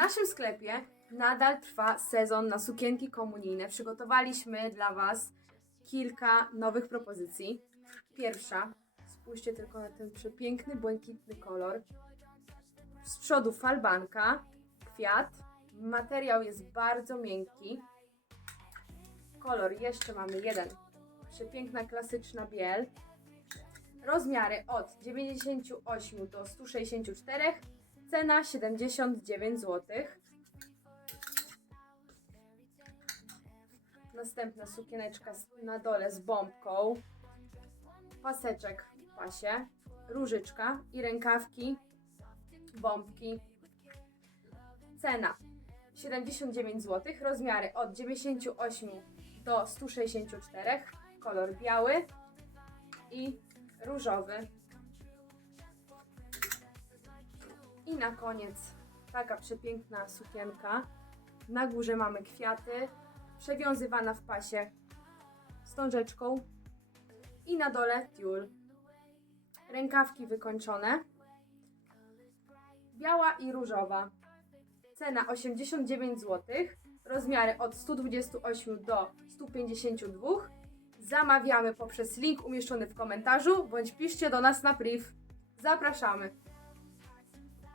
naszym sklepie nadal trwa sezon na sukienki komunijne. Przygotowaliśmy dla Was kilka nowych propozycji. Pierwsza, spójrzcie tylko na ten przepiękny, błękitny kolor. Z przodu falbanka, kwiat. Materiał jest bardzo miękki. Kolor jeszcze mamy jeden. Przepiękna, klasyczna biel. Rozmiary od 98 do 164. Cena 79 zł. Następna sukieneczka na dole z bombką. Paseczek w pasie. Różyczka i rękawki. Bombki. Cena 79 zł. Rozmiary od 98 do 164. Kolor biały i różowy. Na koniec taka przepiękna sukienka. Na górze mamy kwiaty, przewiązywana w pasie wstążeczką i na dole tiul. Rękawki wykończone. Biała i różowa. Cena 89 zł. Rozmiary od 128 do 152. Zamawiamy poprzez link umieszczony w komentarzu bądź piszcie do nas na priv. Zapraszamy.